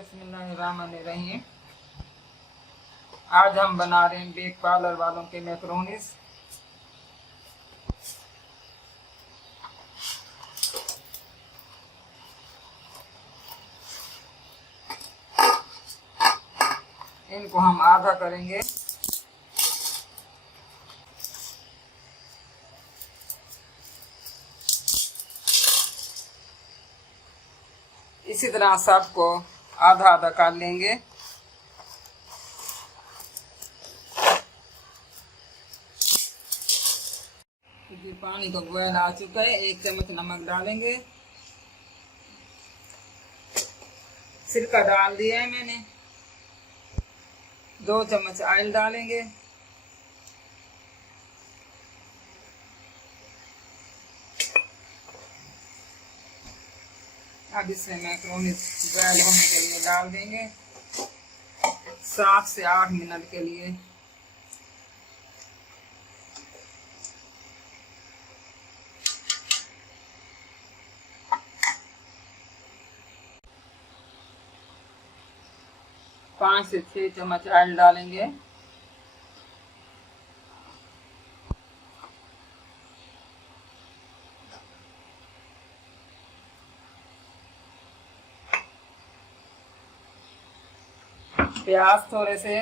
बिस्मिल्लाहिर्रहमानिर्रहीम। आज हम बना रहे हैं बेक पार्लर वालों के मैक्रोनीस। इनको हम आधा करेंगे। इसी तरह सबको आधा आधा कर लेंगे। पानी का बॉयल आ चुका है। 1 चम्मच नमक डालेंगे। सिरका डाल दिया है मैंने। 2 चम्मच ऑयल डालेंगे। अब इसमें मैक्रोनी बॉयल होने के लिए डाल देंगे 7 से 8 मिनट के लिए। पाँच से 6 चम्मच ऑयल डालेंगे। प्याज थोड़े से,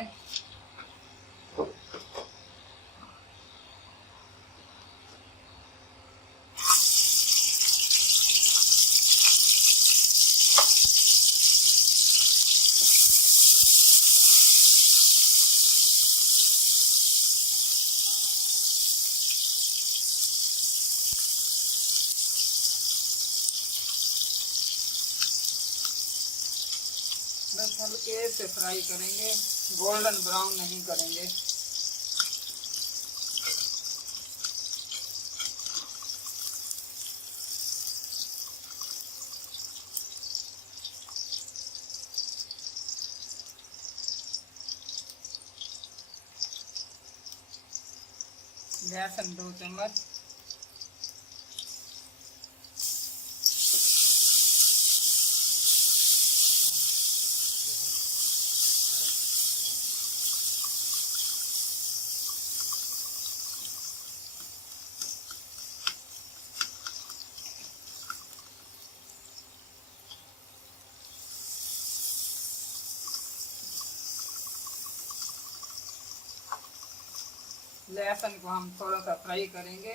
बस हल्के से फ्राई करेंगे, गोल्डन ब्राउन नहीं करेंगे। लहसुन 2 चम्मच, लहसुन को हम थोड़ा सा फ्राई करेंगे।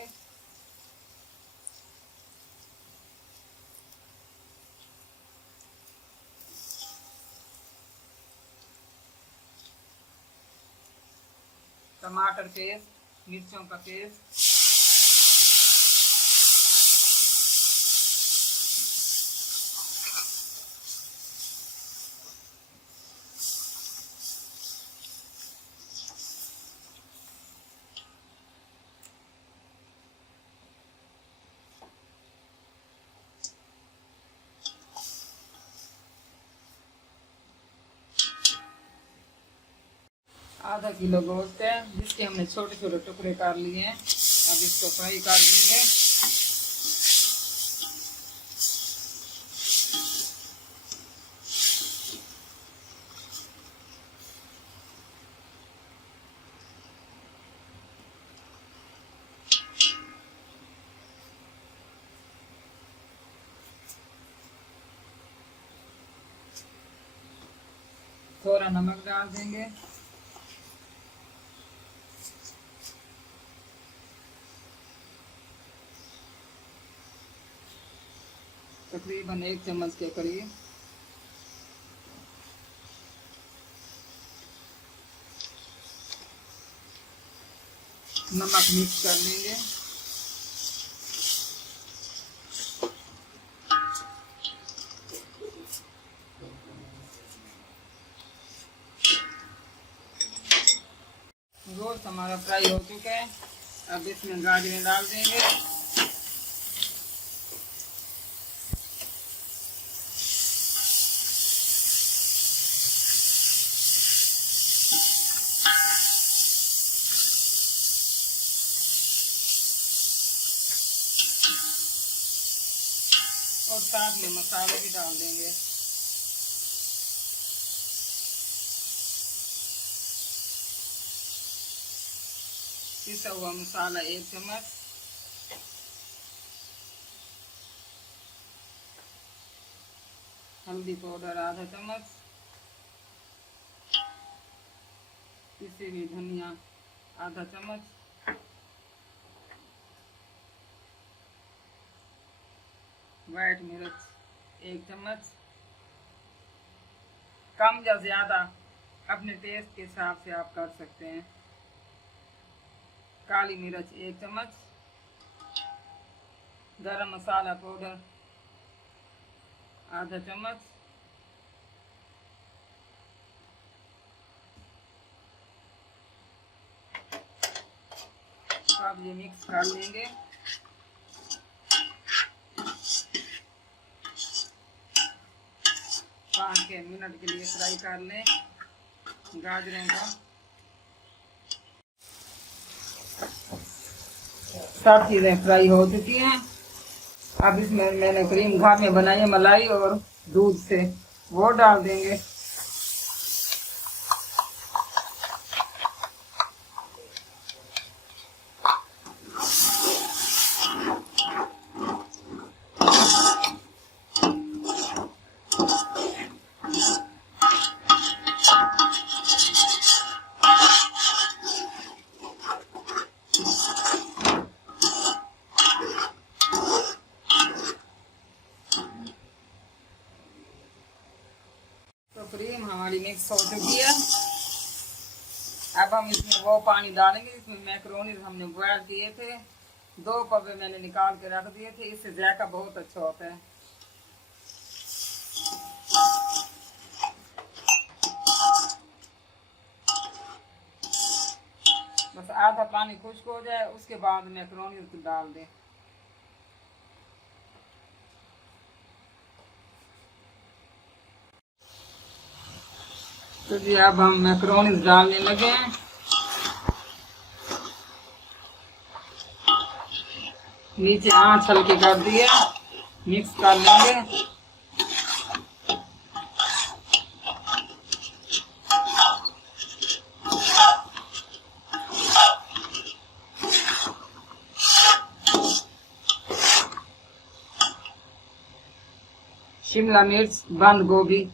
टमाटर पेस्ट, मिर्चों का पेस्ट, आधा किलो गोश्त है जिसके हमने छोटे छोटे टुकड़े कर लिए हैं। अब इसको फ्राई कर देंगे। थोड़ा नमक डाल देंगे। तकरीबन 1 चम्मच के करीब। नमक मिक्स कर लेंगे। गोश्त हमारा फ्राई हो चुका है। अब इसमें गाजरें डाल देंगे। और साथ में मसाले भी डाल देंगे। पिसा हुआ मसाला 1 चम्मच, हल्दी पाउडर आधा चम्मच, पिसी हुई धनिया आधा चम्मच, व्हाइट मिर्च 1 चम्मच, कम या ज़्यादा अपने टेस्ट के हिसाब से आप कर सकते हैं, काली मिर्च 1 चम्मच, गरम मसाला पाउडर आधा चम्मच, अब ये मिक्स कर लेंगे। 5-6 मिनट के लिए फ्राई कर लें गाजरों का। सब चीज़ें फ्राई हो चुकी हैं। अब इसमें मैंने क्रीम घर में बनाई है, मलाई और दूध से, वो डाल देंगे। क्रीम हमारी मिक्स हो चुकी है। अब हम इसमें वो पानी डालेंगे जिसमें मैक्रोनी हमने बॉयल किए थे। 2 कप मैंने निकाल के रख दिए थे, इससे जायका बहुत अच्छा होता है। बस आधा पानी खुश्क हो जाए, उसके बाद मैक्रोनी डाल दें। तो जी अब हम मैक्रोनी डालने लगे हैं। नीचे आंच हल्की कर दिए, मिक्स कर लेंगे। शिमला मिर्च, बंद गोभी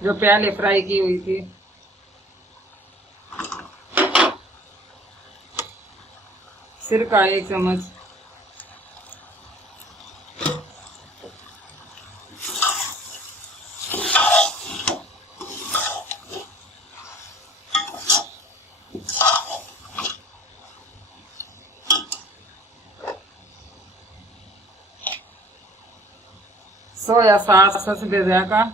जो पहले फ्राई की हुई थी, सिरका 1 चम्मच, सोया सॉस सस्बे जाएगा,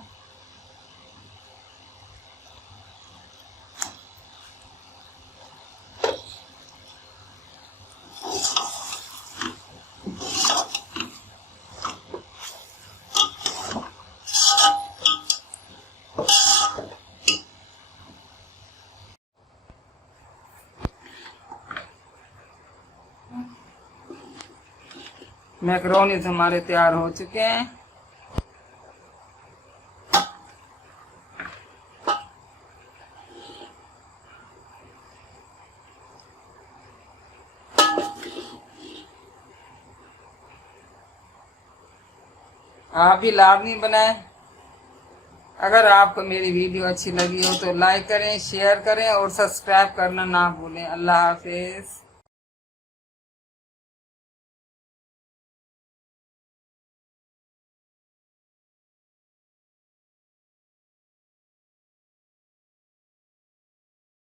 मैक्रोनी हमारे तैयार हो चुके हैं। आप भी लाजमी बनाएं। अगर आपको मेरी वीडियो अच्छी लगी हो तो लाइक करें, शेयर करें और सब्सक्राइब करना ना भूलें। अल्लाह हाफिज।